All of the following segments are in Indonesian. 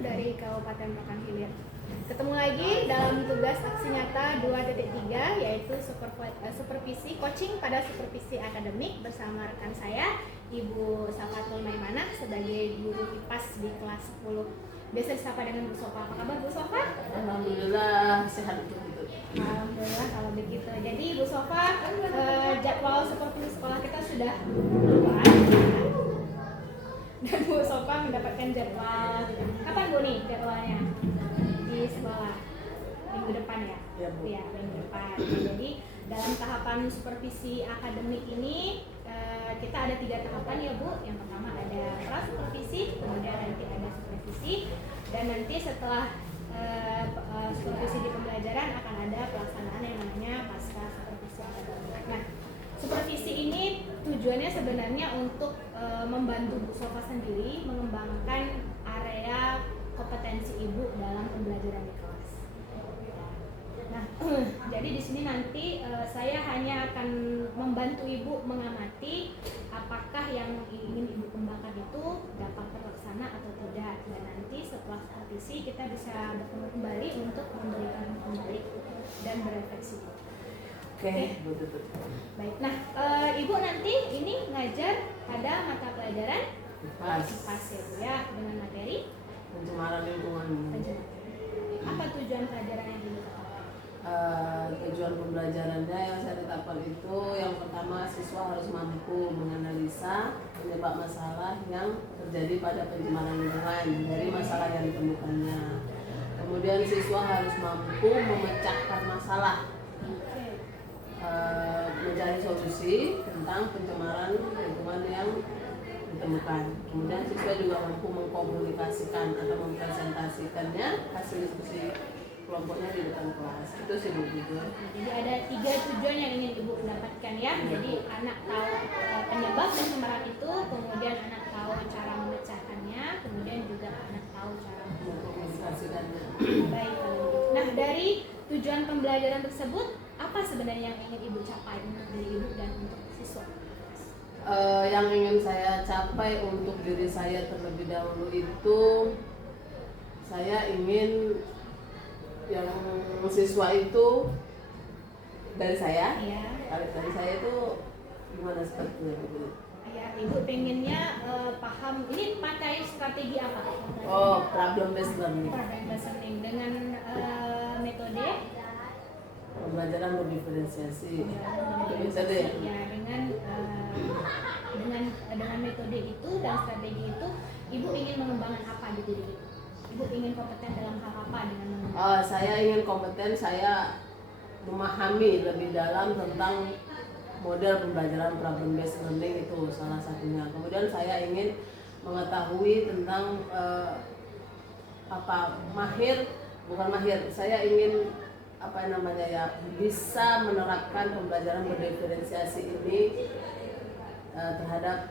dari Kabupaten Rokan Hilir. Ketemu lagi dalam tugas aksi nyata 2.3 yaitu supervisi coaching pada supervisi akademik bersama rekan saya Ibu Safatul Maimanah sebagai guru IPAS di kelas 10. Biasa disapa dengan Bu Sofa. Apa kabar Bu Sofa? Alhamdulillah sehat itu. Alhamdulillah kalau begitu. Jadi Bu Sofa, jadwal supervisi sekolah kita sudah keluar dan Bu Sofa mendapatkan jadwal. Kapan Bu nih jadwalnya di sekolah? Minggu depan ya? Ya Bu. Ya, minggu depan. Jadi dalam tahapan supervisi akademik ini kita ada 3 tahapan ya Bu. Yang pertama ada pra supervisi, kemudian nanti ada supervisi, dan nanti setelah supervisi di pembelajaran akan ada pelaksanaan yang namanya pasca supervisi akademik. Nah, supervisi ini tujuannya sebenarnya untuk membantu Bu Sofa sendiri mengembangkan area kompetensi Ibu dalam pembelajaran di kelas. Nah, jadi di sini nanti saya hanya akan membantu Ibu mengamati apakah yang ingin Ibu kembangkan itu dapat terlaksana atau tidak. Dan nanti setelah supervisi kita bisa bertemu kembali untuk memberikan kembali dan berefleksi. Oke. Baik. Nah, Ibu nanti ini ngajar pada mata pelajaran IPAS ya Bu ya, dengan materi Pencemaran lingkungan. Apa tujuan pelajaran yang Ibu tetapkan? Tujuan pembelajarannya yang saya tetapkan itu yang pertama siswa harus mampu menganalisa penyebab masalah yang terjadi pada pencemaran lingkungan dari masalah yang ditemukannya. Kemudian siswa harus mampu memecahkan masalah, mencari solusi tentang pencemaran lingkungan yang ditemukan. Kemudian siswa juga mampu mengkomunikasikan atau mempresentasikannya hasil diskusi kelompoknya di depan kelas. Itu sih Bu. Jadi ada 3 tujuan yang ingin Ibu dapatkan ya. Jadi anak tahu penyebab pencemaran itu, kemudian anak tahu cara memecahkannya, kemudian juga anak tahu cara Mengkomunikasikannya. Baik. Nah, dari tujuan pembelajaran tersebut, apa sebenarnya yang ingin Ibu capai untuk diri Ibu dan untuk siswa? Yang ingin saya capai untuk diri saya terlebih dahulu itu saya ingin yang siswa itu dari saya, dari saya itu gimana sepertinya Bu? Ya, Ibu pengennya paham ini pakai strategi apa? Oh, problem based learning. Problem based learning dengan metode Pembelajaran berdiferensiasi. metode ya, dengan metode itu dan strategi itu Ibu ingin mengembangkan apa di diri Ibu? Ibu ingin kompeten dalam hal apa dengan mengembangkan? Saya ingin kompeten, saya memahami lebih dalam tentang model pembelajaran problem based learning itu salah satunya. Kemudian saya ingin mengetahui tentang saya ingin bisa menerapkan pembelajaran berdiferensiasi ini terhadap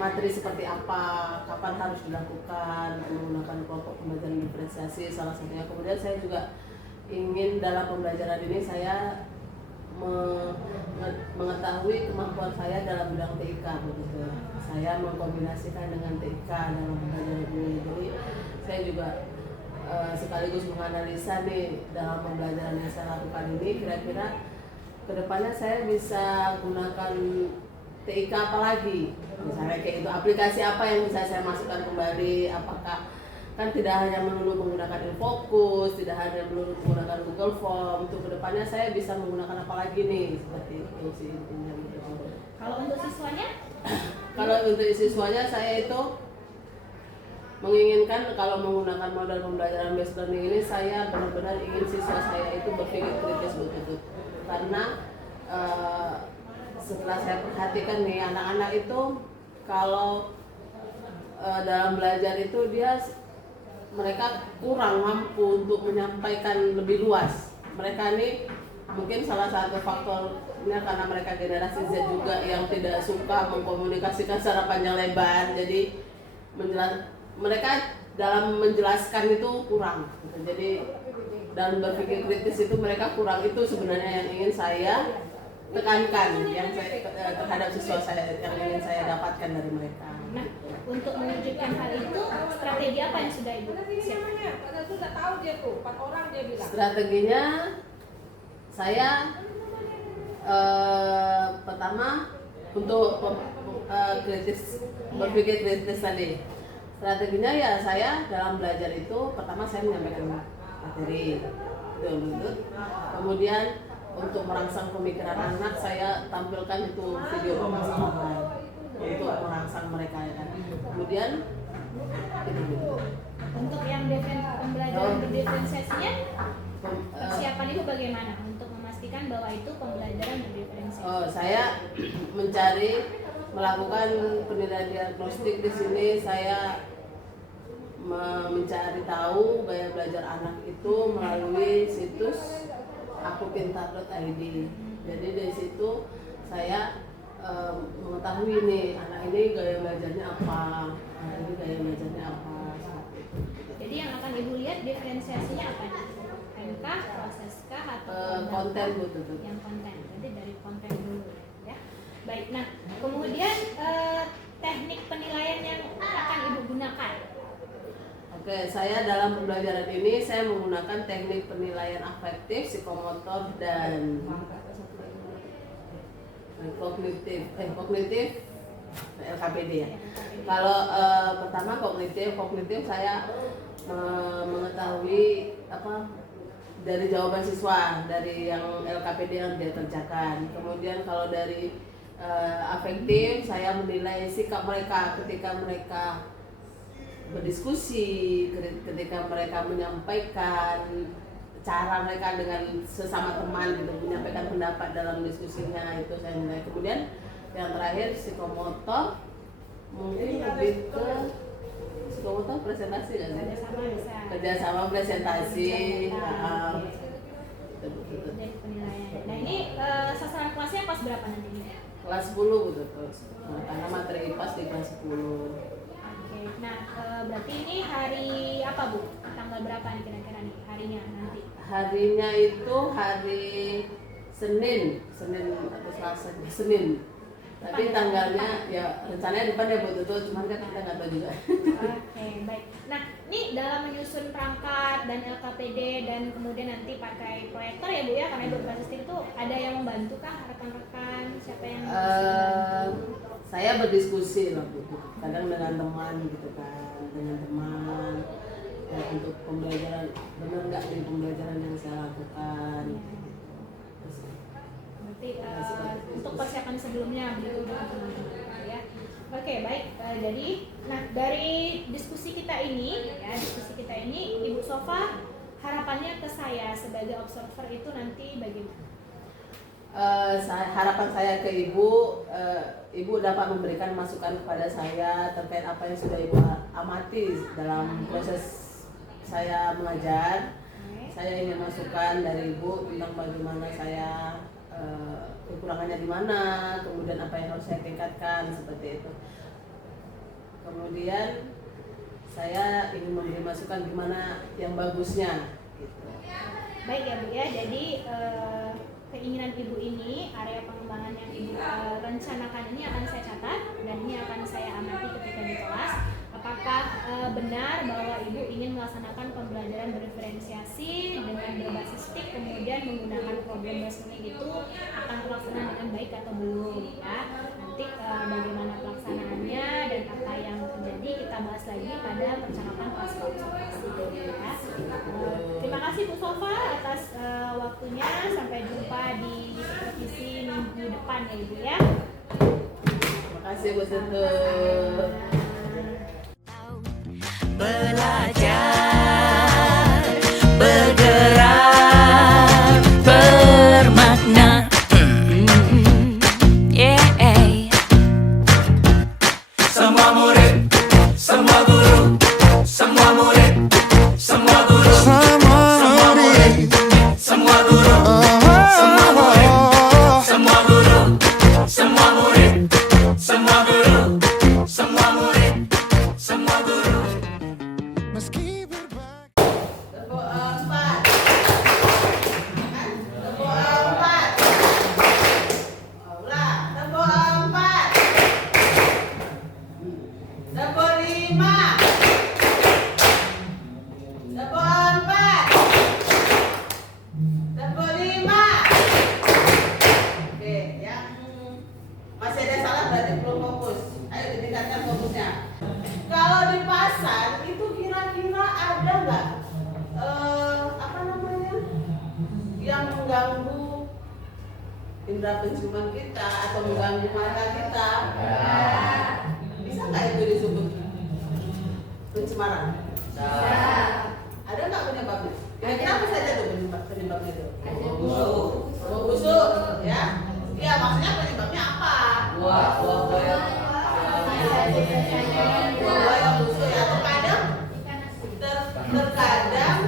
materi seperti apa, kapan harus dilakukan, menggunakan kelompok pembelajaran diferensiasi salah satunya. Kemudian saya juga ingin dalam pembelajaran ini saya mengetahui kemampuan saya dalam bidang TIK begitu. Saya mengkombinasikan dengan TIK dalam pembelajaran ini. Jadi saya juga sekaligus menganalisa nih dalam pembelajaran yang saya lakukan ini kira-kira kedepannya saya bisa gunakan TIK apa lagi, misalnya kayak itu aplikasi apa yang bisa saya masukkan kembali, apakah kan tidak hanya melulu menggunakan Infocus, tidak hanya melulu menggunakan Google Form, untuk kedepannya saya bisa menggunakan apa lagi nih, seperti itu sih intinya gitu. Kalau untuk siswanya? Kalau untuk siswanya saya itu menginginkan kalau menggunakan model pembelajaran based learning ini saya benar-benar ingin siswa saya itu berpikir kritis betul-betul, karena setelah saya perhatikan nih anak-anak itu kalau dalam belajar itu mereka kurang mampu untuk menyampaikan lebih luas. Mereka ini mungkin salah satu faktornya karena mereka generasi Z juga yang tidak suka mengkomunikasikan secara panjang lebar. Jadi mereka dalam menjelaskan itu kurang. Jadi dalam berpikir kritis itu mereka kurang, itu sebenarnya yang ingin saya tekankan yang terhadap siswa saya, yang ingin saya dapatkan dari mereka. Nah, untuk mewujudkan hal itu, strategi apa yang sudah Ibu siapkan? Sudah tahu dia tuh, 4 orang dia bilang. Strateginya saya pertama untuk kritis, berpikir kritis tadi. Strateginya ya saya dalam belajar itu pertama saya menyampaikan materi, betul. Kemudian untuk merangsang pemikiran anak saya tampilkan itu video pemasaran untuk merangsang mereka ya kan. Kemudian itu. Untuk yang pembelajaran berdiferensiasinya, persiapan itu bagaimana untuk memastikan bahwa itu pembelajaran berdiferensiasi? Saya melakukan penilaian diagnostik di sini. Saya mencari tahu gaya belajar anak itu melalui situs akupintar.id. Jadi dari situ saya mengetahui nih anak ini gaya belajarnya apa, anak ini gaya belajarnya apa. Jadi yang akan Ibu lihat diferensiasinya apa? MK, proseskah, atau konten betul. Yang konten, jadi dari konten dulu ya. Baik, nah kemudian teknik penilaian yang akan Ibu gunakan. Oke, saya dalam pembelajaran ini saya menggunakan teknik penilaian afektif, psikomotor dan kognitif LKPD ya. Kalau pertama kognitif saya mengetahui apa dari jawaban siswa dari yang LKPD yang dia kerjakan. Kemudian kalau dari afektif saya menilai sikap mereka ketika mereka berdiskusi, ketika mereka menyampaikan cara mereka dengan sesama teman gitu, menyampaikan pendapat dalam diskusinya, itu saya nilai. Kemudian yang terakhir psikomotor, mungkin lebih ke psikomotor presentasi kan sih? Kerjasama presentasi. Dari penilaian. Nah ini sasaran kelasnya kelas berapa nanti? Kelas 10 betul. Karena materi IPAS di kelas 10. Nah, berarti ini hari apa Bu? Tanggal berapa nih kira-kira nih harinya nanti? Harinya itu hari Senin atau Selasa, Senin. Tapi tanggalnya ya rencananya depan ya Bu Tutu, cuman kan kita nggak tahu juga. Oke, baik. Nah, ini dalam menyusun perangkat dan LKPD dan kemudian nanti pakai proyektor ya Bu ya, karena Ibu berbasis itu ada yang membantu kah rekan-rekan? Siapa yang saya berdiskusi lah Bu, kadang dengan teman gitu kan, ya, untuk pembelajaran benar nggak nih pembelajaran yang saya lakukan. Berarti untuk persiapan sebelumnya begitu ya. Oke, baik. Jadi, nah dari diskusi kita ini Ibu Sofa harapannya ke saya sebagai observer itu nanti bagaimana? Harapan saya ke Ibu dapat memberikan masukan kepada saya terkait apa yang sudah Ibu amati dalam proses saya mengajar. Saya ingin masukan dari Ibu tentang bagaimana saya kekurangannya di mana, kemudian apa yang harus saya tingkatkan seperti itu. Kemudian saya ingin memberi masukan gimana yang bagusnya. Gitu. Baik ya Bu ya. Jadi keinginan Ibu ini, area pengembangan yang Ibu rencanakan ini akan saya catat dan ini akan saya amati ketika di kelas. Apakah benar bahwa Ibu ingin melaksanakan pembelajaran berdiferensiasi dengan berbasis STIK kemudian menggunakan problem based learning itu akan terlaksana dengan baik atau belum ya? Nanti bagaimana pelaksanaannya dan apa yang terjadi kita bahas lagi pada percakapan pasca observasi ya. Terima kasih Bu Sofa atas waktunya. Sampai jumpa di supervisi minggu depan ya Ibu ya. Terima kasih Bu Tutu. Belajar, bergerak, bermakna. Semua murid, semua guru, semua murid, semua guru, semua murid, semua guru, semua murid, semua guru, semua murid, semua guru, semua murid, semua guru. Meski berbeda mengganggu indera penciuman kita atau mengganggu mata kita? Bisa nggak itu disebut pencemaran? Ada nggak penyebabnya? Kira-kira apa saja tuh penyebabnya itu? Bau busuk, ya? Iya, maksudnya penyebabnya apa? Buah-buah yang busuk ya. Terkadang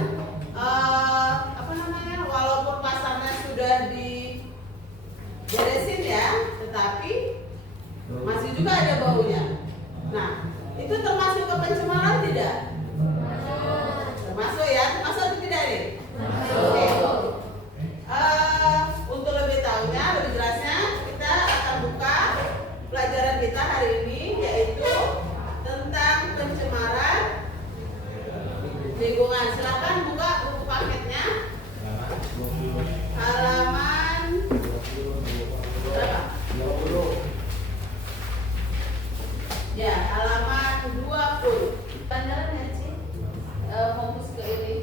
apa namanya? Walaupun pasarnya sudah diberesin ya, tetapi masih juga ada baunya. Nah, itu termasuk ke pencemaran tidak? Termasuk ya, termasuk atau tidak nih? Oke. Untuk lebih tahunya, lebih jelasnya, kita akan buka pelajaran kita hari ini, yaitu tentang pencemaran lingkungan. Silakan buka buku paketnya. Halaman berapa? 20. Ya, halaman 20. Pelajaran ya sih. Fokus ke ini,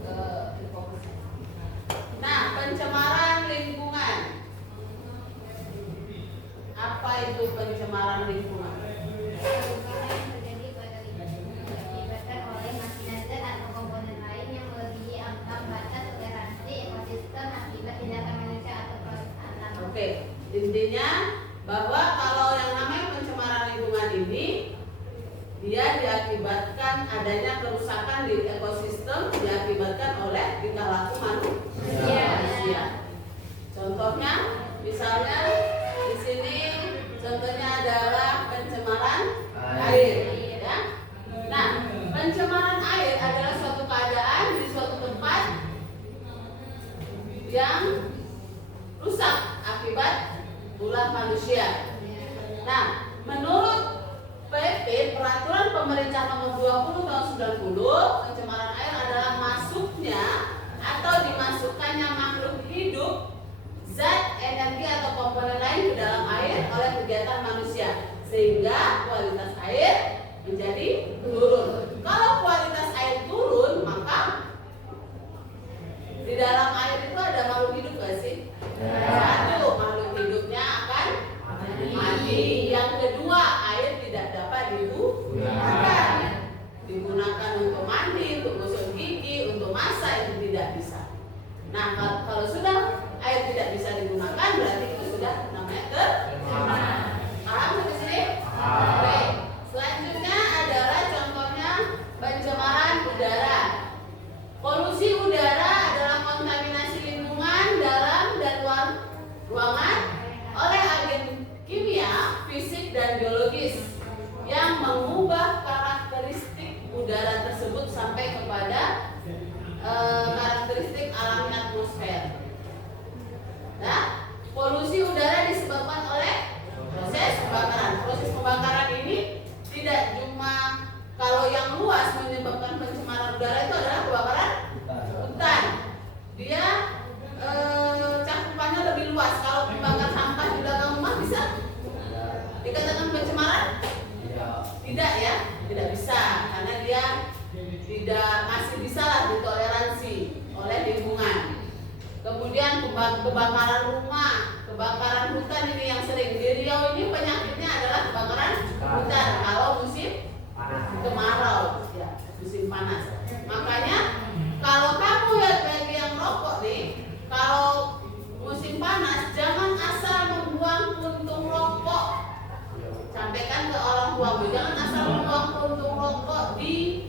ke fokus. Nah, pencemaran lingkungan. Apa itu pencemaran lingkungan? Perubahan yang terjadi pada lingkungan diakibatkan oleh masuknya zat atau komponen lain yang melebihi ambang batas toleransi ekosistem akibat tindakan manusia atau proses alam. Oke, intinya bahwa kalau yang namanya pencemaran lingkungan ini dia diakibatkan adanya kerusakan di ekosistem diakibatkan oleh tingkah laku manusia. Contohnya, misalnya di sini contohnya adalah pencemaran air. Ya. Nah, pencemaran air adalah suatu keadaan di suatu tempat yang rusak akibat ulah manusia. Nah, menurut PP Peraturan Pemerintah Nomor 20 Tahun 90, pencemaran air adalah masuknya atau dimasukkannya makhluk hidup, zat, energi atau komponen lain ke dalam air oleh kegiatan manusia sehingga kualitas air menjadi turun. Kalau kualitas air turun, maka di dalam air itu ada makhluk hidup nggak sih? Satu, makhluk hidupnya akan mati. Yang kedua, air tidak dapat digunakan untuk mandi, untuk gosok gigi, untuk masak, itu tidak bisa. Nah, kalau sudah air tidak bisa digunakan, berarti itu sudah namanya pencemaran. Paham sampai sini? Oke. Selanjutnya adalah contohnya pencemaran udara. Polusi udara adalah kontaminasi lingkungan dalam dan luar ruangan oleh agen kimia, fisik, dan biologis yang mengubah karakteristik udara tersebut sampai kepada karakteristik alami atmosfer. Nah, polusi udara disebabkan oleh proses pembakaran. Proses pembakaran ini tidak cuma kalau yang luas menyebabkan pencemaran udara itu adalah kebakaran hutan. Dia cakupannya lebih luas. Kalau membakar sampah di belakang rumah bisa dikatakan pencemaran? Tidak ya, tidak bisa karena dia masih bisa lah ditoleransi oleh lingkungan. Kemudian kebakaran rumah, kebakaran hutan ini yang sering di Riau ini penyakitnya adalah kebakaran hutan kalau musim kemarau, ya, musim panas. Makanya kalau kamu ya bagi yang rokok nih, kalau musim panas jangan asal membuang puntung rokok. Sampaikan ke orang tuamu, jangan asal membuang puntung rokok di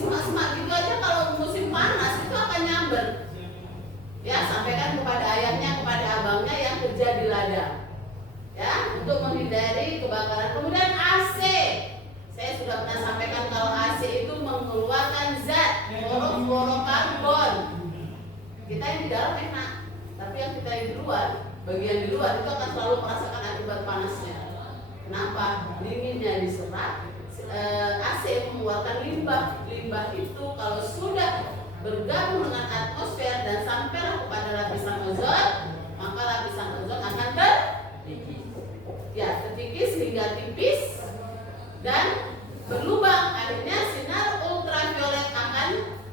semak-semak gitu aja. Kalau musim panas itu akan nyamber. Ya, sampaikan kepada ayahnya, kepada abangnya yang kerja di ladang. Ya, untuk menghindari kebakaran. Kemudian AC. Saya sudah pernah sampaikan kalau AC itu mengeluarkan zat fluorokarbon. Kita yang di dalam enak, tapi yang kita yang di luar, bagian di luar itu akan selalu merasakan akibat panasnya. Kenapa? Dinginnya diserap. AC mengeluarkan limbah. Limbah itu kalau sudah bergabung dengan atmosfer dan sampailah kepada lapisan ozon, maka lapisan ozon akan terkikis hingga tipis dan berlubang. Akhirnya sinar ultraviolet akan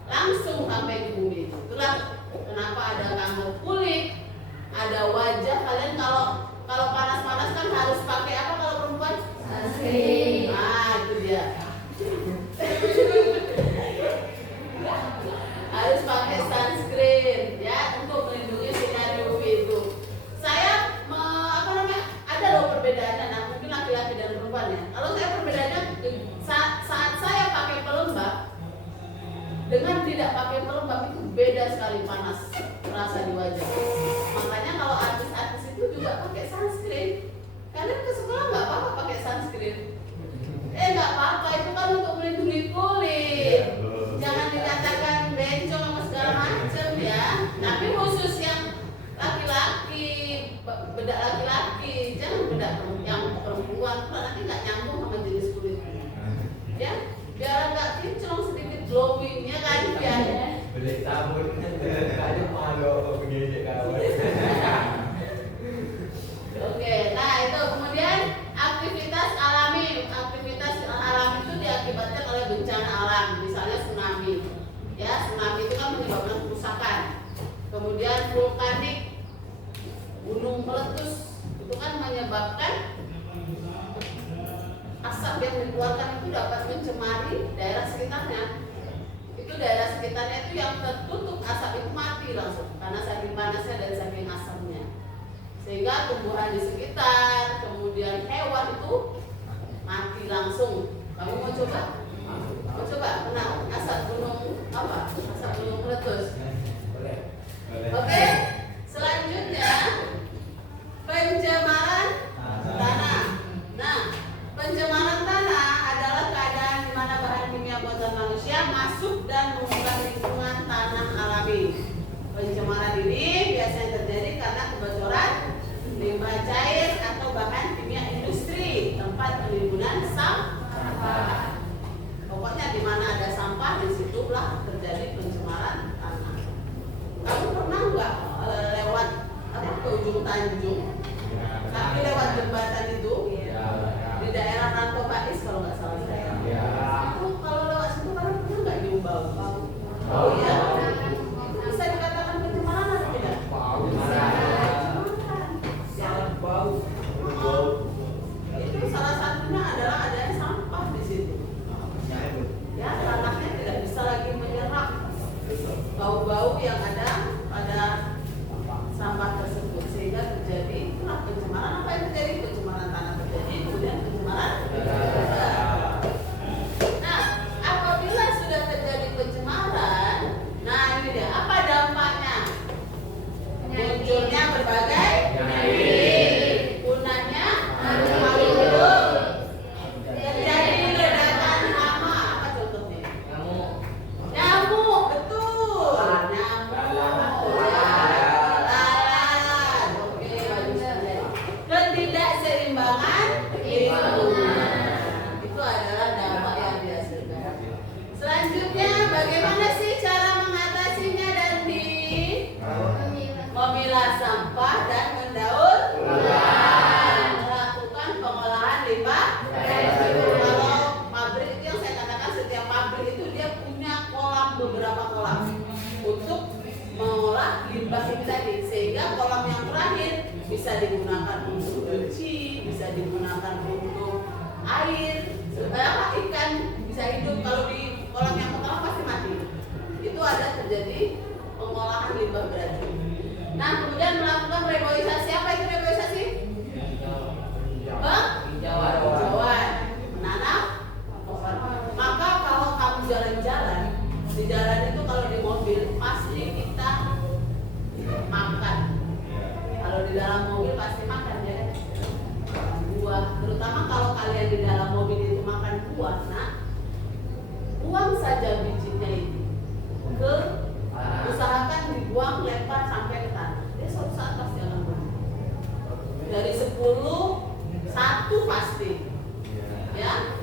langsung sampai ke bumi. pakai sunscreen ya untuk melindungi sinar UV itu. Saya ada loh perbedaannya. Nah, mungkin laki-laki dan perempuan ya. Kalau saya perbedaannya saat saya pakai pelembab dengan tidak pakai pelembab itu beda sekali panas rasa di wajah. Makanya kalau artis-artis itu juga pakai sunscreen. Kalian ke sekolah nggak apa-apa pakai sunscreen? Nggak apa-apa, itu kan untuk melindungi kulit. Jangan dikatakan bencong sama segala macam ya. Tapi khusus yang laki-laki, bedak laki-laki, jangan bedak yang perempuan, nanti nggak nyambung sama jenis kulitnya. Ya, biar nggak kinclong sedikit glowingnya kan ya. Beli sabun ada malu begini kawan. Oke, nah itu kemudian aktivitas alami. Aktivitas alami itu diakibatkan oleh bencana alam, misalnya tsunami. Ya, tsunami itu kan menyebabkan kerusakan. Kemudian vulkanik, gunung meletus, itu kan menyebabkan asap yang dikeluarkan itu dapat mencemari daerah sekitarnya. Itu daerah sekitarnya itu yang tertutup asap itu mati langsung karena saking panasnya dan saking asapnya. Sehingga tumbuhan di sekitar, kemudian hewan itu mati langsung. Kamu mau coba? Mau coba kenal asap gunung apa? Asap gunung meletus. Oke, selanjutnya pencemaran tanah. Nah, pencemaran tanah adalah keadaan di mana bahan kimia buatan manusia masuk dan mengubah lingkungan tanah alami. Pencemaran ini biasanya terjadi karena kebocoran limbah cair atau bahan kimia industri, tempat penimbunan sampah. Pokoknya di mana ada sampah, di situlah terjadi pencemaran tanah. Kamu pernah nggak lewat ke ujung Tanjung? Tapi lewat jembatan itu di daerah Ranto Bais kalau nggak salah saya. Itu kalau lewat situ kan pernah nggak nyium bau? Oh ya. Bisa dikatakan pencemaran atau tidak? Itu salah satunya adalah adanya sampah di situ. Ya, tanahnya tidak bisa lagi menyerap bau-bau yang ada pada sampah tersebut sehingga terjadi itulah pencemaran. Apa yang terjadi? Pencemaran tanah terjadi, kemudian pencemaran udara. Nah, apabila sudah terjadi pencemaran, nah ini dia, apa dampaknya? Munculnya berbagai penyakit, punahnya paru-paru hidup, terjadi ledakan hama. Apa contohnya? Nyamuk, betul. Nyamuk, lalat. Oke, bagus. Ketidakseimbangan lingkungan. Itu adalah dampak yang dihasilkan. Selanjutnya, bagaimana sih cara mengatasinya dan memilah sampah dan mendaur ulang, melakukan pengolahan limbah. Kalau pabrik itu yang saya katakan setiap pabrik itu dia punya kolam, beberapa kolam untuk mengolah limbah ini tadi, sehingga kolam yang terakhir bisa digunakan untuk cuci, bisa digunakan untuk air, supaya ikan bisa hidup. Kalau di kolam yang pertama pasti mati. Itu ada terjadi pengolahan limbah beracun. Nah, kemudian melakukan reboisasi. Apa itu reboisasi? Hijauan, menanam pohon. Maka kalau kamu jalan-jalan, di jalan itu kalau di mobil pasti kita makan. Kalau di dalam mobil pasti makan ya. Buah, terutama kalau kalian di dalam mobil itu makan buah, nah buang saja bijinya itu ke, usahakan dibuang lempar sampai ke tanah. Dia suatu saat pasti akan mati. Dari 10, 1 pasti. Ya.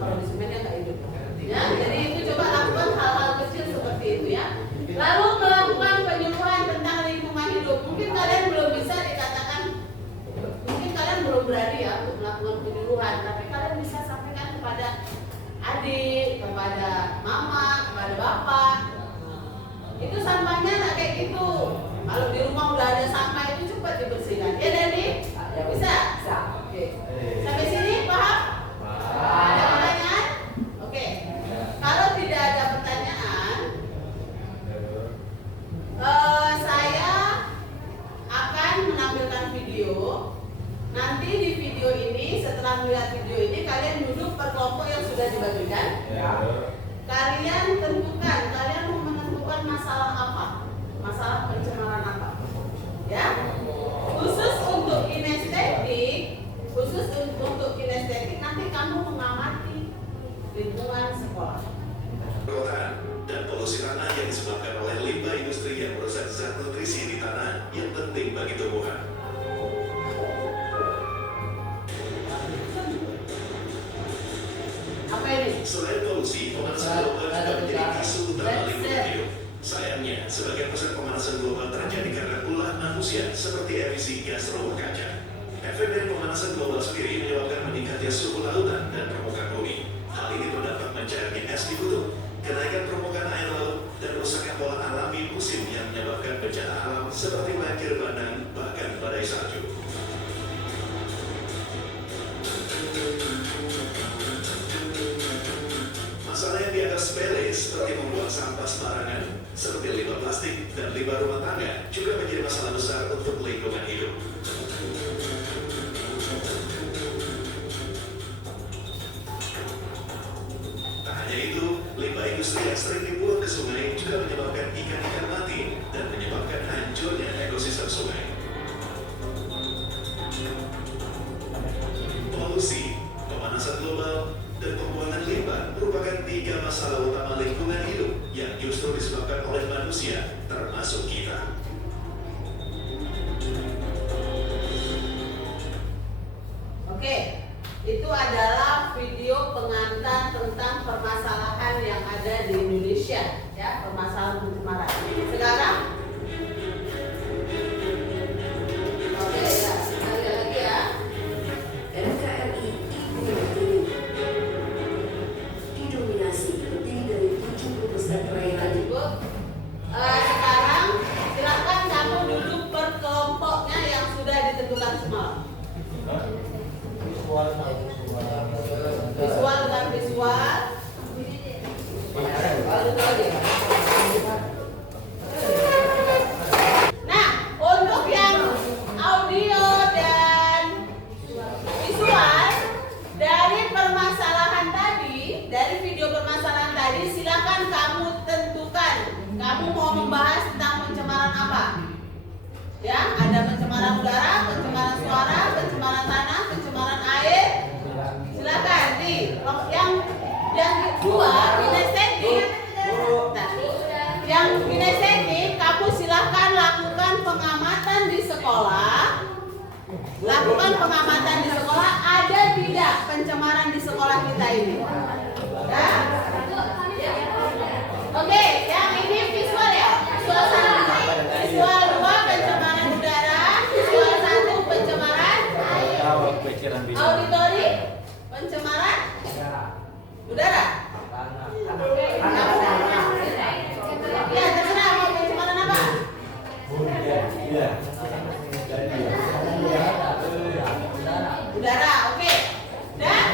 Kalau di semennya nggak hidup. Ya, jadi itu coba lakukan hal-hal kecil seperti itu ya. Lalu melakukan penyuluhan tentang lingkungan hidup. Mungkin kalian belum bisa dikatakan, mungkin kalian belum berani ya untuk melakukan penyuluhan, tapi kalian bisa sampaikan kepada adik, kepada mama, kepada bapak. Itu sampahnya nggak kayak gitu. Kalau di rumah udah ada sampah itu cepat dibersihkan. Ya Dani? Bisa? Oke. Sampai sini paham? Ada pertanyaan? Oke. Kalau tidak ada pertanyaan, sudah dibagikan? Kalian tentukan, kalian mau menentukan masalah apa? Masalah pencemaran apa? Ya? Khusus untuk kinestetik nanti kamu mengamati lingkungan sekolah. Perkotaan dan polusi tanah yang disebabkan oleh limbah industri yang merusak zat nutrisi di tanah yang penting bagi tumbuhan. Apa ini? Selain polusi, pemanasan global juga menjadi isu utama lingkungan hidup. Sayangnya, sebagian besar pemanasan global terjadi karena ulah manusia seperti emisi gas rumah kaca. Efek dari pemanasan global sendiri menyebabkan meningkatnya suhu lautan dan permukaan bumi. Hal ini berdampak mencairnya es di kutub, kenaikan permukaan air laut, dan rusaknya pola alami musim yang menyebabkan bencana alam seperti banjir bandang bahkan badai salju. Masalah yang dianggap sepele seperti membuang sampah sembarangan, seperti limbah plastik dan limbah rumah tangga juga menjadi masalah besar untuk lingkungan hidup. Tak hanya itu, limbah industri yang sering dibuang ke sungai juga menyebabkan ikan-ikan mati dan menyebabkan hancurnya ekosistem sungai. Polusi, pemanasan global, dan pembuangan limbah merupakan 3 masalah utama lingkungan hidup yang justru disebabkan oleh manusia, termasuk kita. Oke, itu adalah video pengantar tentang permasalahan yang ada di Indonesia, ya, permasalahan pencemaran. Sekarang, oke ya, sekali lagi ya. NKRI didominasi lebih dari 70% perairan. Cukup. Sekarang silakan kamu duduk per kelompoknya yang sudah ditentukan semua. Visual dan visual. Nah, untuk yang audio dan visual dari permasalahan tadi, dari video permasalahan tadi, silakan kamu tentukan. Kamu mau membahas tentang pencemaran apa? Ya, ada pencemaran udara, pencemaran suara, pencemaran tanah, pencemaran air. Silakan di yang kedua kinestetik. Nah, yang kinestetik kamu silakan lakukan pengamatan di sekolah. Lakukan pengamatan di sekolah, ada tidak pencemaran di sekolah kita ini? Ya? Oke, yang ini visual ya. Visual 1, visual 2 pencemaran udara, visual 1 pencemaran auditori, pencemaran udara. Ya, terserah mau pencemaran apa? Udara, oke. Dan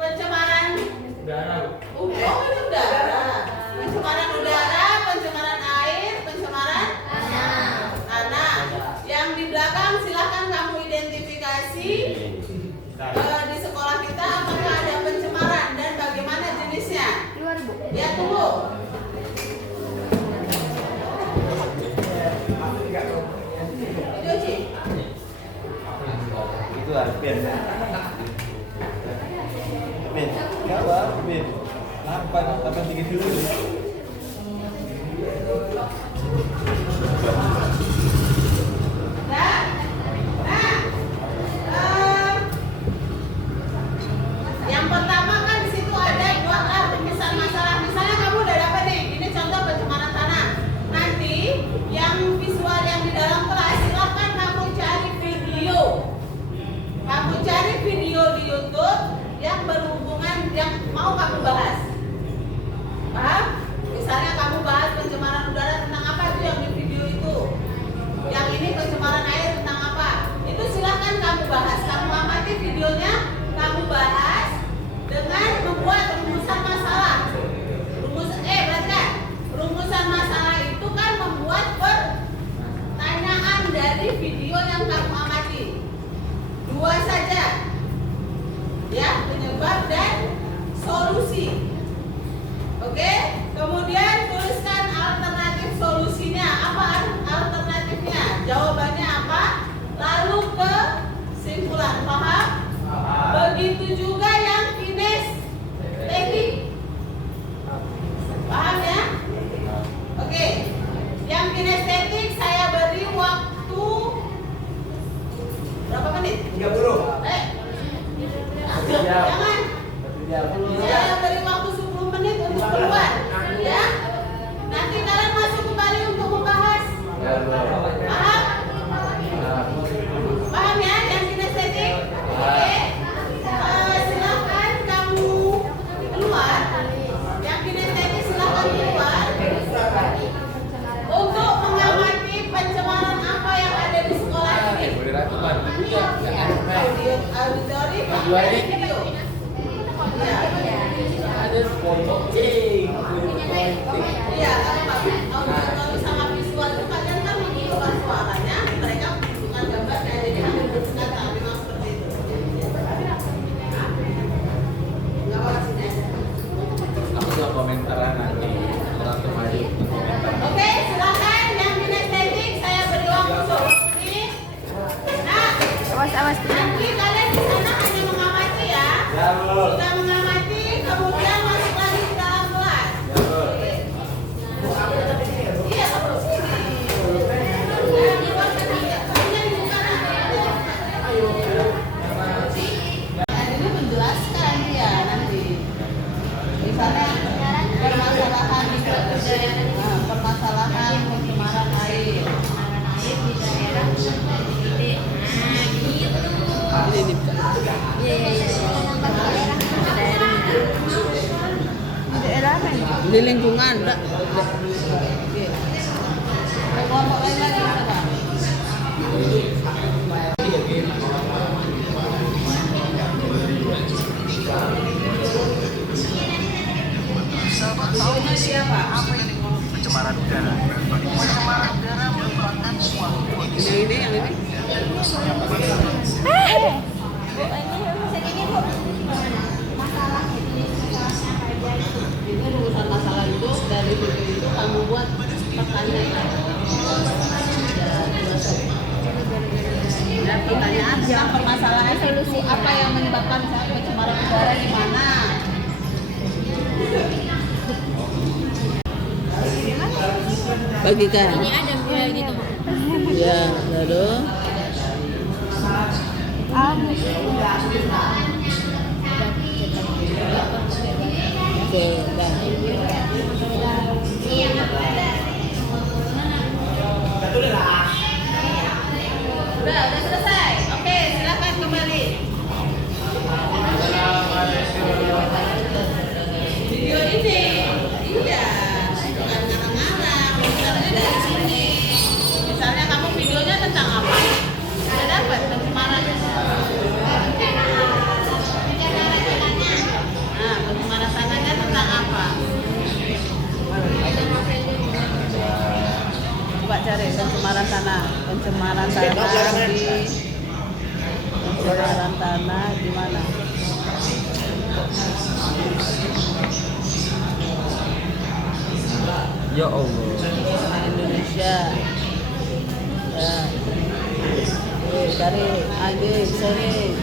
pencemaran udara. Pencemaran udara, pencemaran air, pencemaran tanah. Yang di belakang silahkan kamu identifikasi di sekolah kita apakah ada pencemaran dan bagaimana jenisnya. Ya, tunggu. Video Ci. Itu lah, Ben. Ben, kabar, Ben. Lapan tinggi dulu. Yang pertama kan di situ ada 2 artikel masalah. Misalnya kamu udah dapat nih, ini contoh pencemaran tanah. Nanti yang visual yang di dalam kelas silakan kamu cari video. Kamu cari video di YouTube yang berhubungan yang mau kamu bahas. Paham? Kemudian tuliskan alternatif solusinya. Apa alternatifnya? Jawabannya apa? Lalu kesimpulan. Paham? Begitu juga yang kinestetik. Paham ya? Oke. Yang kinestetik saya beri waktu berapa menit? 30. Jangan. Saya beri waktu 10 menit untuk keluar. Ya. Nanti kalian masuk kembali untuk membahas. Paham? Paham ya yang kinestetik? Oke. Silakan kamu keluar. Yang kinestetik silakan keluar. Untuk mengamati pencemaran apa yang ada di sekolah ini. Auditori, video. Ya. Iya, kalau auditori sama visual itu kalian kan mengubah suaranya, mereka bukan gambarnya, jadi hampir bersenjata, memang seperti itu. Nggak apa sini. Aku juga komentaran nanti orang kemarin komentar. Oke, silakan yang kinestetik saya beri waktu 10 menit. Nah, Awas. nanti kalian di sana hanya mengamati ya. Sudah mengamati, kemudian masuk lagi ke dalam kelas. Iya, kamu sini. Ini menjelaskan ya nanti. Misalnya permasalahan pencemaran air. Di lingkungan enggak. Kelompok lain lagi coba. Videonya siapa? Apa ini? Pencemaran udara. Pencemaran udara merupakan suatu Ini yang ini. Ini rumusan masalah itu dari video itu kamu buat pertanyaan. Dan pertanyaan tentang permasalahan solusi apa yang menyebabkan pencemaran udara di mana? Bagikan. Ini ada gitu. Ya, lalu. Oke, udah selesai. Oke, silakan kembali. Video ini, iya, jangan ngarang-ngarang. Misalnya dari sini. Misalnya kamu videonya tentang apa? Sudah dapat pencemaran. Nah, pencemaran tanahnya tentang apa? Coba cari pencemaran tanah. Pencemaran tanah di mana? Ya Allah. Indonesia. Ya. Cari lagi sini.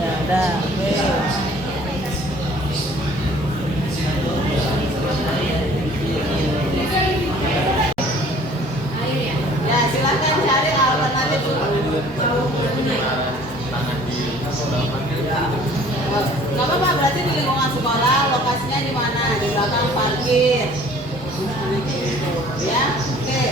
Ya, ada. Ya, silakan cari alternatif dulu. Nggak apa-apa, berarti di lingkungan sekolah, lokasinya di mana? Di belakang parkir. Ya, oke.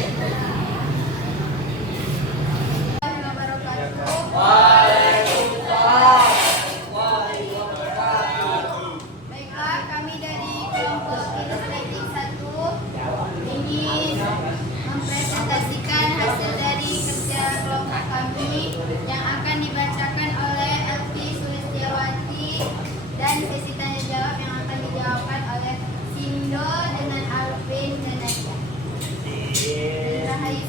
Baiklah, kami dari kelompok kinestetik 1 ingin mempresentasikan hasil dari kerja kelompok kami yang akan dibacakan oleh Elvi Sulistiawati dan sesi tanya jawab yang akan dijawabkan oleh Sindo dengan Alvin dan Nadia. Rahayu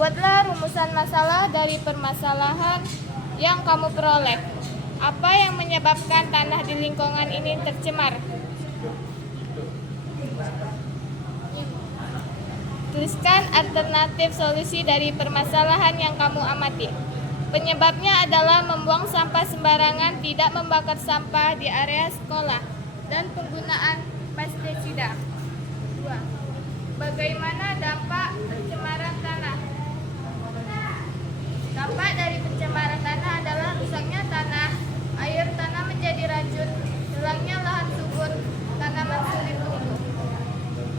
Buatlah rumusan masalah dari permasalahan yang kamu peroleh. Apa yang menyebabkan tanah di lingkungan ini tercemar? Tuliskan alternatif solusi dari permasalahan yang kamu amati. Penyebabnya adalah membuang sampah sembarangan, tidak membakar sampah di area sekolah, dan penggunaan pestisida. 2. Bagaimana dampak pencemaran tanah? Dampak dari pencemaran tanah adalah rusaknya tanah, air tanah menjadi racun, hilangnya lahan subur, tanaman sulit tumbuh.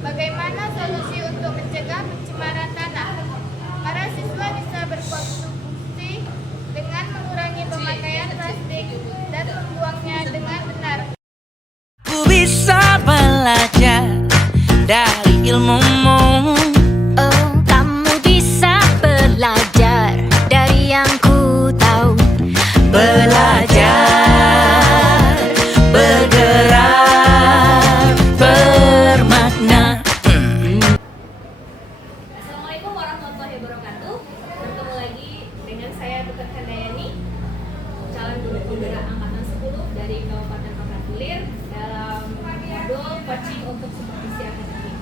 Bagaimana solusi untuk mencegah pencemaran tanah? Para siswa bisa berkontribusi dengan mengurangi pemakaian plastik dan membuangnya dengan benar. Ku bisa belajar dari ilmumu. Oh, kamu bisa belajar dari yang ku tahu. Belajar, bergerak, bermakna. Assalamualaikum warahmatullahi wabarakatuh. Bertemu lagi dengan saya Dr. Handayani, calon guru penggerak angkatan 10 dari Kabupaten Pakabulir dalam modul coaching untuk supervisi akademik.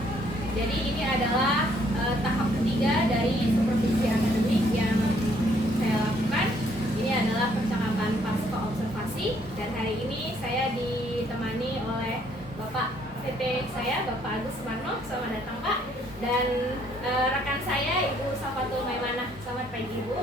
Jadi ini adalah tahap ketiga dari supervisi akademik yang saya lakukan. Ini adalah percakapan pasca observasi, dan hari ini saya ditemani oleh Bapak VP saya, Bapak Agus Sumarno. Selamat datang Pak. Dan rekan saya Ibu Safatul Maimanah. Selamat pagi Ibu.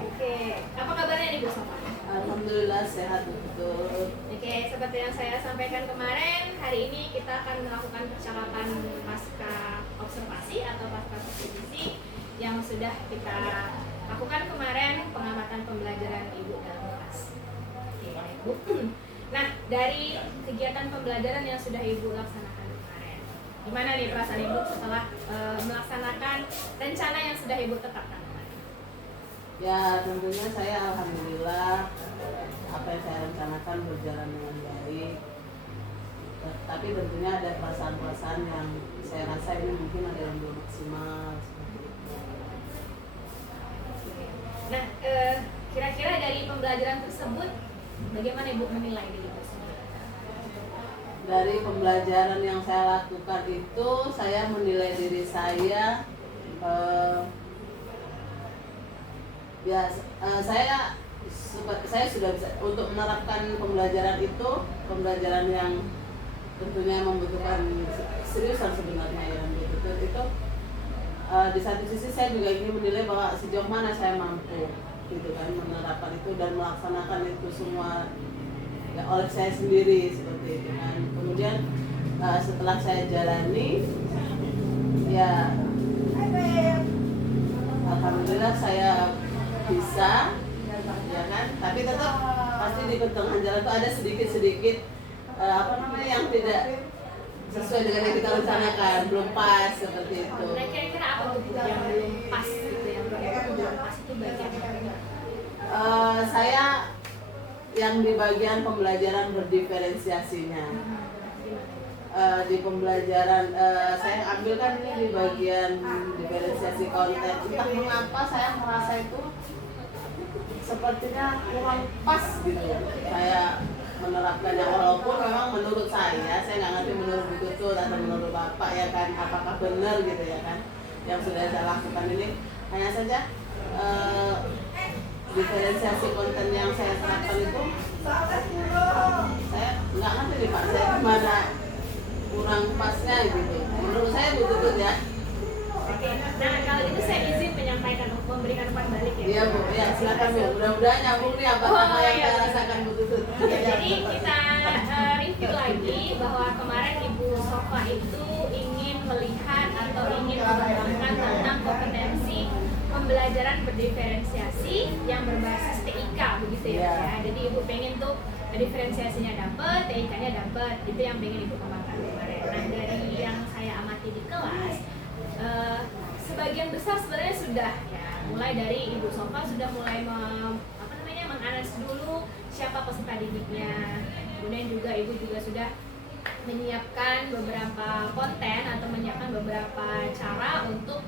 Oke, apa kabarnya nih Bu Safa? Alhamdulillah sehat betul. Oke, seperti yang saya sampaikan kemarin, hari ini kita akan melakukan percakapan pasca observasi atau pasca supervisi yang sudah kita lakukan kemarin, pengamatan pembelajaran Ibu dalam kelas. Oke, Ibu. Nah, dari kegiatan pembelajaran yang sudah Ibu laksanakan kemarin, gimana nih perasaan Ibu setelah melaksanakan rencana yang sudah Ibu tetapkan kemarin? Ya tentunya saya alhamdulillah apa yang saya rencanakan berjalan dengan baik. Tapi tentunya ada perasaan-perasaan yang saya rasa ini mungkin ada yang belum maksimal seperti itu. Nah, kira-kira dari pembelajaran tersebut, bagaimana Ibu menilai diri Ibu sendiri? Dari pembelajaran yang saya lakukan itu, saya menilai diri saya, saya sudah bisa untuk menerapkan pembelajaran itu, pembelajaran yang tentunya membutuhkan seriusan sebenarnya yang betul itu. Di satu sisi saya juga ingin menilai bahwa sejauh mana saya mampu gitu kan menerapkan itu dan melaksanakan itu semua ya, oleh saya sendiri seperti itu kan. Kemudian setelah saya jalani ya alhamdulillah saya bisa ya kan, tapi tetap pasti di pertengahan jalan itu ada sedikit yang tidak sesuai dengan yang kita rencanakan, belum pas seperti itu. Nah, kira-kira apa tuh Bu yang belum pas gitu, yang belum pas itu bagian apa? Saya yang di bagian pembelajaran berdiferensiasinya. Di pembelajaran saya ambilkan ini di bagian diferensiasi konten. Entah mengapa saya merasa itu sepertinya kurang pas gitu. Saya menerapkannya walaupun memang menurut saya nggak ngerti menurut Bu Tutut atau menurut Bapak ya kan, apakah benar gitu ya kan yang sudah saya lakukan ini. Hanya saja diferensiasi konten yang saya terapkan itu saya nggak ngerti nih Pak, saya gimana kurang pasnya gitu menurut saya Bu Tutut ya. Oke, nah kalau itu saya izin menyampaikan, memberikan umpan balik ya. Iya Bu, ya silakan Bu. Mudah-mudahan nyambung nih apa yang saya rasakan Bu Tutut. Ya, jadi kita review lagi bahwa kemarin Ibu Sofa itu ingin melihat atau ingin mengembangkan tentang kompetensi pembelajaran berdiferensiasi yang berbasis TIK begitu ya. Ya. Jadi Ibu pengen tuh diferensiasinya dapat, TIK-nya dapat, itu yang pengen Ibu kembangkan kemarin. Nah dari yang saya amati di kelas, sebagian besar sebenarnya sudah ya, mulai dari Ibu Sofa sudah mulai menganalisis dulu siapa peserta didiknya, kemudian juga Ibu juga sudah menyiapkan beberapa konten atau menyiapkan beberapa cara untuk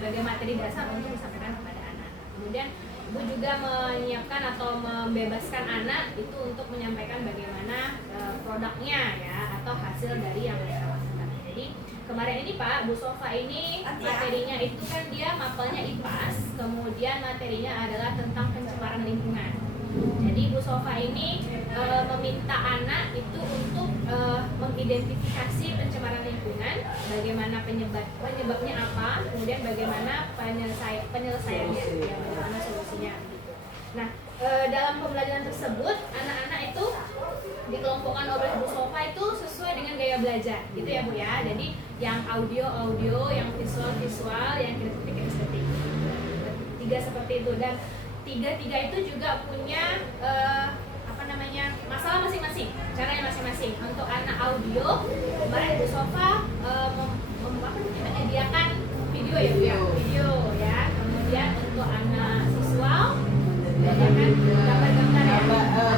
sebagai materi dasar untuk disampaikan kepada anak. Kemudian ibu juga menyiapkan atau membebaskan anak itu untuk menyampaikan bagaimana produknya ya atau hasil dari yang mereka lakukan. Jadi kemarin ini Pak, Bu Sofa ini materinya itu kan dia mapelnya IPAS, kemudian materinya adalah tentang pencemaran lingkungan. Jadi Bu Sofa ini meminta anak itu untuk mengidentifikasi pencemaran lingkungan, bagaimana penyebabnya apa, kemudian bagaimana penyelesaiannya, ya, bagaimana solusinya. Gitu. Nah, dalam pembelajaran tersebut anak-anak itu dikelompokkan oleh Bu Sofa itu sesuai dengan gaya belajar, gitu ya Bu ya. Jadi yang audio, yang visual, yang kinetik. 3 seperti itu, dan tiga itu juga punya masalah masing-masing, caranya masing-masing. Untuk anak audio, kemarin Bu Sofa menyediakan video ya Bu ya, kemudian untuk anak visual menyediakan gambar-gambar ya,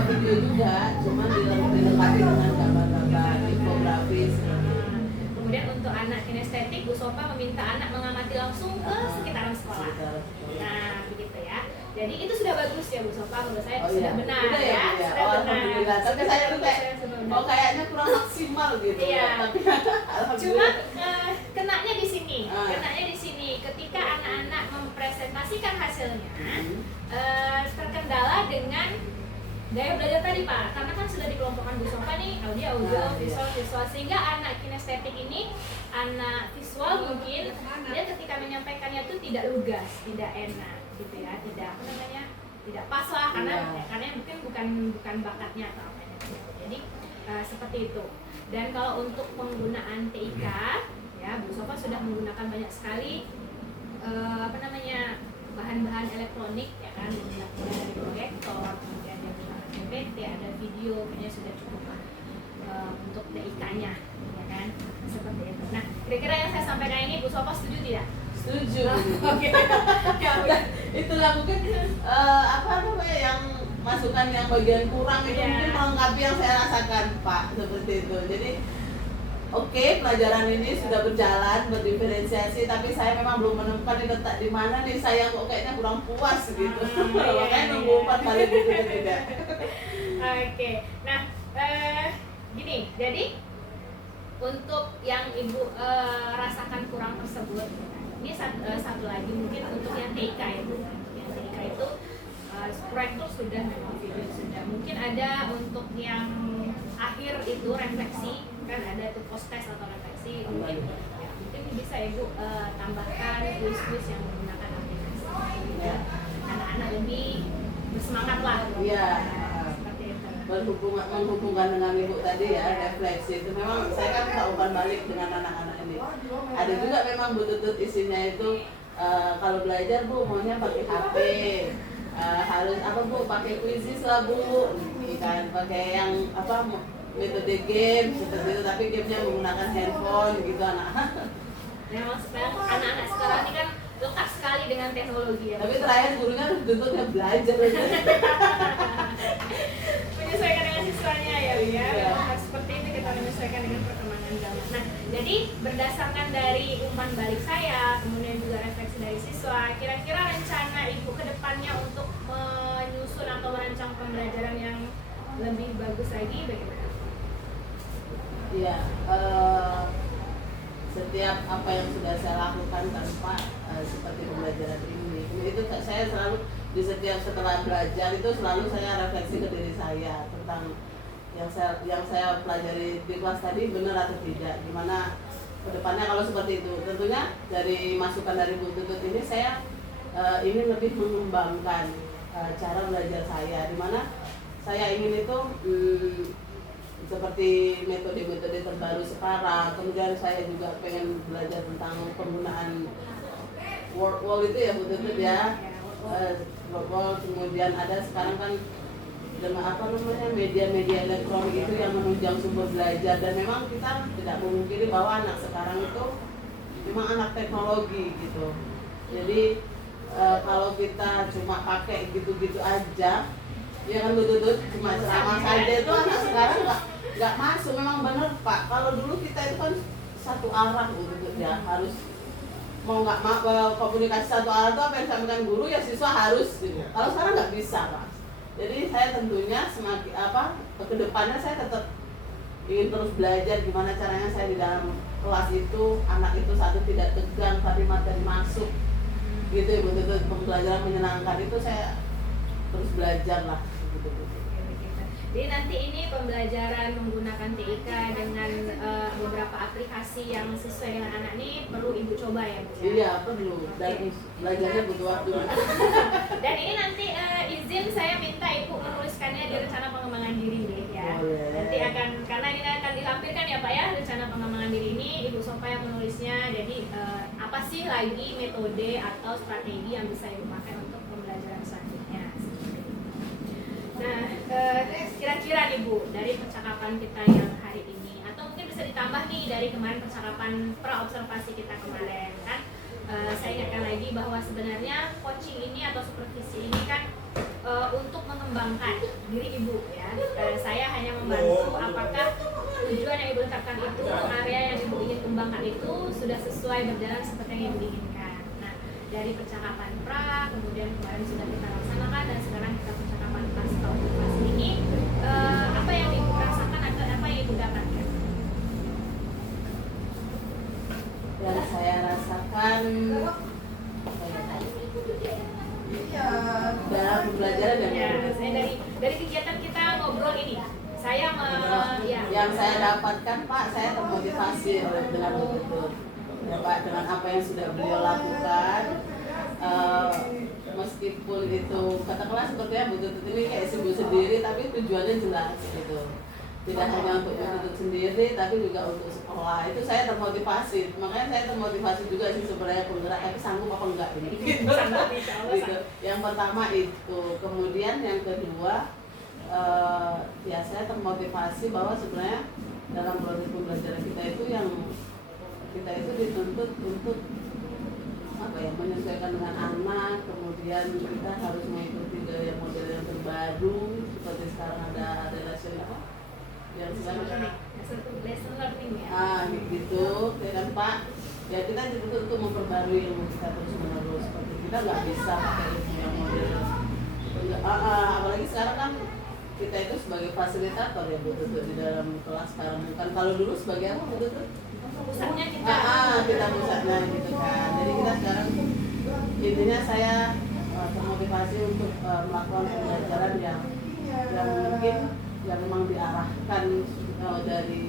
video juga, cuman dilengkapi dengan gambar-gambar infografis. Kemudian untuk anak kinestetik, Bu Sofa meminta anak mengamati langsung ke sekitaran sekolah. Nah, begitu ya. Jadi itu sudah bagus ya Bu Sofa, menurut saya itu sudah benar ya. Sudah benar. Tapi saya tuh kayaknya kurang maksimal gitu. Iya. Tapi cuma kenanya di sini. Ketika anak-anak mempresentasikan hasilnya, terkendala dengan gaya belajar tadi Pak, karena kan sudah dikelompokkan Bu Sofa nih audio, visual, sehingga anak kinestetik ini, anak visual mungkin dia ketika menyampaikannya itu tidak lugas, tidak enak, gitu ya, tidak pas lah, karena mungkin bukan bakatnya atau apa gitu. Jadi seperti itu. Dan kalau untuk penggunaan TIK, ya Bu Sofa sudah menggunakan banyak sekali bahan-bahan elektronik ya kan, menggunakan dari proyektor, kemudian dia menggunakan PPT, ada video, kayaknya sudah cukup untuk TIK-nya, ya kan, seperti itu. Nah, kira-kira yang saya sampaikan ini Bu Sofa setuju tidak? Setuju. Oke. Itulah mungkin yang masukan yang bagian kurang itu mungkin melengkapi yang saya rasakan Pak, seperti itu. Jadi oke, pelajaran ini sudah berjalan berdiferensiasi, tapi saya memang belum menemukan letak di mana nih saya kok kayaknya kurang puas gitu. Makanya nunggu 4 kali gitu tidak. Oke. Nah, gini, jadi untuk yang Ibu rasakan kurang tersebut, ini satu lagi mungkin untuk yang TIK ya Bu. Yang TIK itu proyektor sudah, memang video sudah. Mungkin ada untuk yang akhir itu refleksi, kan ada itu post test atau refleksi, mungkin bisa Ibu tambahkan kuis-kuis yang menggunakan aplikasi, ya. Anak-anak lebih bersemangat lah. Iya. Seperti itu. Menghubungkan dengan Ibu tadi ya, refleksi itu memang saya kan tak umpan balik dengan anak-anak ini. Ada juga memang Bu Tutut isinya itu kalau belajar Bu maunya pakai HP, harus Bu pakai kuisis lah Bu, kan pakai yang metode game seperti itu, tapi gamenya menggunakan handphone gitu anak-anak. Memang anak-anak sekarang ini kan lekat sekali dengan teknologi ya. Tapi terakhir gurunya tutupnya belajar. Menyesuaikan dengan siswanya ya, memang seperti itu, kita menyesuaikan dengan perkembangan zaman. Nah, jadi berdasarkan dari umpan balik saya, kemudian juga refleksi dari siswa, kira-kira rencana Ibu ke depannya untuk menyusun atau merancang pembelajaran yang lebih bagus lagi bagaimana? Iya, setiap apa yang sudah saya lakukan tanpa seperti pembelajaran ini itu saya selalu setelah belajar itu selalu saya refleksi ke diri saya tentang yang saya pelajari di kelas tadi benar atau tidak, gimana kedepannya kalau seperti itu. Tentunya dari masukan dari Bu Tutut ini saya ingin lebih mengembangkan cara belajar saya, dimana saya ingin itu seperti metode-metode terbaru sekarang. Kemudian saya juga pengen belajar tentang penggunaan wall itu ya Bu Tutut ya, wall. Kemudian ada sekarang kan dengan media-media elektronik itu yang menunjang sumber belajar, dan memang kita tidak memungkiri bahwa anak sekarang itu memang anak teknologi gitu. Jadi kalau kita cuma pakai gitu-gitu aja, ya kan Bu Tutut, cuma ceramah saja, itu anak sekarang nggak masuk. Memang benar Pak, kalau dulu kita itu kan satu arah Bu Tutut ya, harus mau nggak komunikasi satu arah tuh apa yang disampaikan guru ya siswa harus gitu. Kalau sekarang nggak bisa Pak. Jadi saya tentunya semakin kedepannya saya tetap ingin terus belajar gimana caranya saya di dalam kelas itu anak itu satu tidak tegang tapi materi masuk gitu ya, betul-betul pembelajaran menyenangkan itu saya terus belajar lah gitu. Jadi nanti ini pembelajaran menggunakan TIK dengan beberapa aplikasi yang sesuai dengan anak ini perlu ibu coba ya Bu? Iya perlu, dan belajarnya butuh waktu. Dan ini nanti izin saya minta ibu menuliskannya di rencana pengembangan diri deh ya. Nanti akan, karena ini akan dilampirkan ya Pak ya, rencana pengembangan diri ini Ibu Sofa yang menulisnya. Jadi apa sih lagi metode atau strategi yang bisa ibu pakai untuk pembelajaran selanjutnya. Nah, kira-kira nih Bu, dari percakapan kita yang hari ini, atau mungkin bisa ditambah nih dari kemarin percakapan pra-observasi kita kemarin kan, saya ingatkan lagi bahwa sebenarnya coaching ini atau supervisi ini kan untuk mengembangkan diri Ibu ya. Saya hanya membantu apakah tujuan yang Ibu tetapkan itu, area yang Ibu ingin kembangkan itu sudah sesuai berjalan seperti yang Ibu inginkan. Nah, dari percakapan pra, kemudian kemarin sudah kita laksanakan, dan sekarang kita percakapan pasca observasi ini, apa yang Ibu rasakan atau apa yang Ibu dapatkan? Yang saya rasakan dalam pembelajaran dari kegiatan kita ngobrol ini, saya yang saya dapatkan Pak, saya termotivasi dengan betul ya Pak, dengan apa yang sudah beliau lakukan. Meskipun itu katakanlah sepertinya betul-betul ini kayak ibu sendiri, tapi tujuannya jelas gitu. Tidak hanya untuk betul sendiri, tapi juga untuk sekolah. Itu saya termotivasi. Makanya saya termotivasi juga sih sebenarnya penggerak, tapi sanggup apa enggak ini? Gitu. Yang pertama itu, kemudian yang kedua, ya saya termotivasi bahwa sebenarnya dalam proses pembelajaran kita itu yang kita itu dituntut untuk apa ya, menyesuaikan dengan anak, kemudian kita harus mengikuti gaya model yang terbaru seperti sekarang ada relasi apa yang sekarang lesson learning ya. Gitu ya kan Pak, ya kita dituntut untuk memperbarui ilmu kita terus menerus. Seperti kita nggak bisa pakai ilmu yang model apalagi sekarang kan kita itu sebagai fasilitator ya betul-betul di dalam kelas sekarang, bukan kalau dulu sebagai apa betul-betul pusatnya kita. Kita pusatnya gitu kan. Jadi kita sekarang intinya saya termotivasi untuk melakukan pembelajaran yang mungkin yang memang diarahkan dari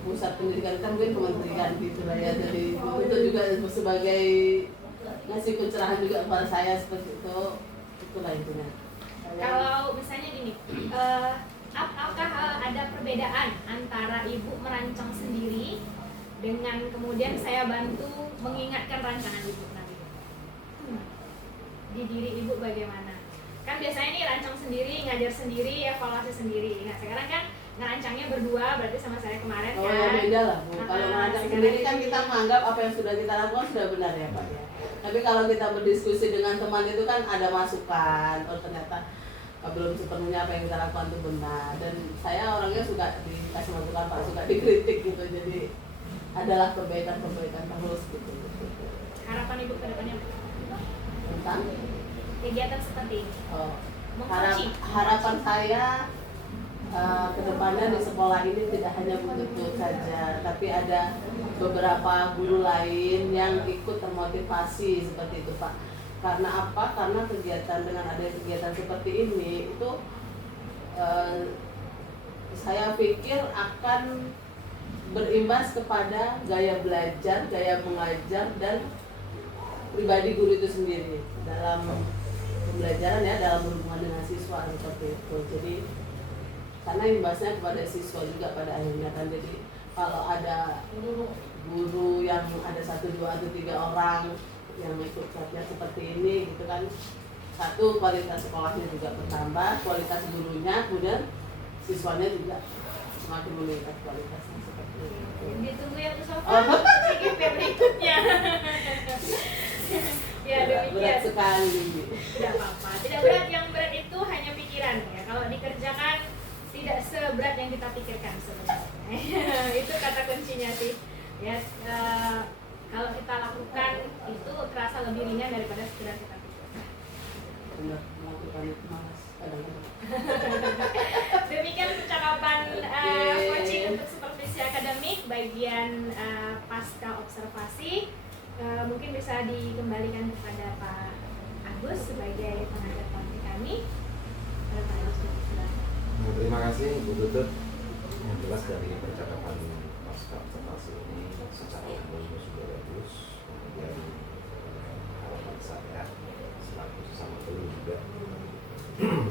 pusat pendidikan, kan mungkin kementerian gitu lah ya. Jadi itu juga sebagai ngasih pencerahan juga kepada saya seperti itu. Itulah intinya. Kalau misalnya gini, apakah ada perbedaan antara Ibu merancang sendiri dengan kemudian saya bantu mengingatkan rancangan Ibu nanti? Di diri Ibu bagaimana? Kan biasanya nih rancang sendiri, ngajar sendiri, evaluasi sendiri. Nah sekarang kan ngerancangnya berdua, berarti sama saya kemarin kan? Ya beda lah. Kalau merancang sendiri kan kita menganggap apa yang sudah kita lakukan sudah benar ya Pak ya. Tapi kalau kita berdiskusi dengan teman itu kan ada masukan, oh ternyata belum sepenuhnya apa yang kita lakukan itu benar. Dan saya orangnya suka dikasih masukan Pak, suka dikritik gitu. Jadi adalah perbaikan terus gitu. Harapan Ibu ke depannya tentang kegiatan seperti ini? Harapan saya ke depannya di sekolah ini tidak hanya begitu saja, tapi ada beberapa guru lain yang ikut termotivasi seperti itu Pak. Karena apa? Karena kegiatan, dengan adanya kegiatan seperti ini itu saya pikir akan berimbas kepada gaya belajar, gaya mengajar, dan pribadi guru itu sendiri dalam pembelajaran ya, dalam berhubungan dengan siswa seperti itu. Jadi karena imbasnya kepada siswa juga pada akhirnya kan. Jadi kalau ada guru yang ada 1, 2, atau 3 orang yang ikut pelatihan seperti ini gitu kan, satu kualitas sekolahnya juga bertambah, kualitas gurunya, kemudian siswanya juga semakin meningkat kualitasnya seperti itu. Ditunggu ya Bu Sofa, CGP berikutnya. Ya demikian. Berat sekali. Tidak apa-apa, tidak berat, yang berat itu hanya pikiran ya. Kalau dikerjakan tidak seberat yang kita pikirkan sebenarnya. Itu kata kuncinya sih. Ya, kalau kita lakukan itu terasa lebih ringan daripada sekedar kita pikir. Benar, melakukan itu malas kadang-kadang. Demikian percakapan coaching untuk supervisi akademik bagian pasca observasi. Mungkin bisa dikembalikan kepada Pak Agus sebagai pengajar praktik kami. Pak Agus, silakan. Terima kasih Bu Tutut. Yang jelas dari percakapan pasca observasi ini secara umum sudah bagus. Kemudian harapan saya selaku sesama guru juga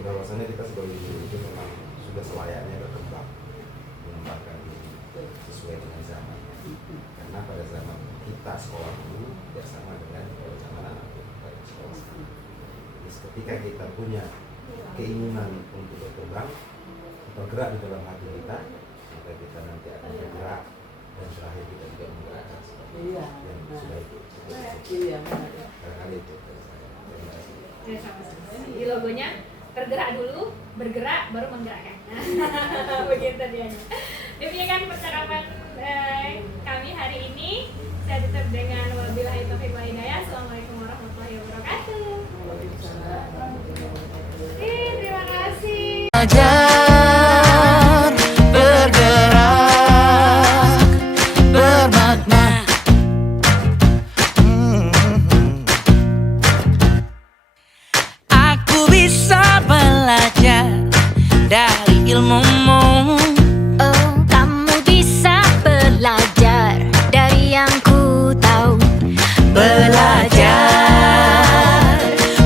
bahwasanya kita sebagai guru itu memang sudah selayaknya berkembang, mengembangkan diri sesuai dengan zamannya. Karena pada zaman kita sekolah dulu tidak sama dengan pada zaman anak pada sekolah sekarang. Jadi ketika kita punya keinginan untuk bergerak di dalam hati kita, maka kita nanti akan bergerak dan terakhir kita juga menggerakkan seperti yang sudah itu. Iya, Barangkali itu. Terima kasih. Ya, sama-sama. Di logonya bergerak dulu, bergerak baru menggerakkan. Begitu dia. Demikian percakapan kami hari ini. Saya tutup dengan wabillahi taufiq wal hidayah. Assalamualaikum warahmatullahi wabarakatuh. Terima kasih. Belajar, bergerak, bermakna. Aku bisa belajar dari ilmumu. Oh, kamu bisa belajar dari yang ku tahu. Belajar,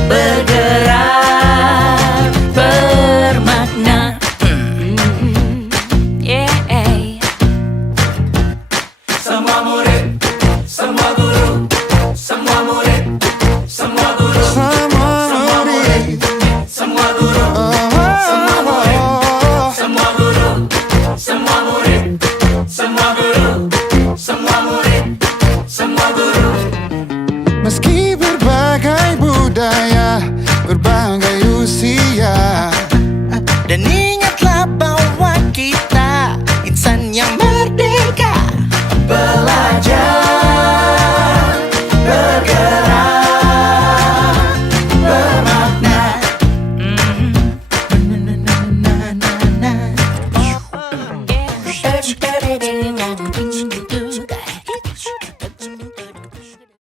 bergerak, bermakna. Yeah. Semua murid, semua guru, semua murid, semua guru, semua murid, semua guru, semua murid, semua guru, semua murid, semua guru, semua murid, semua guru. Meski berbagai budaya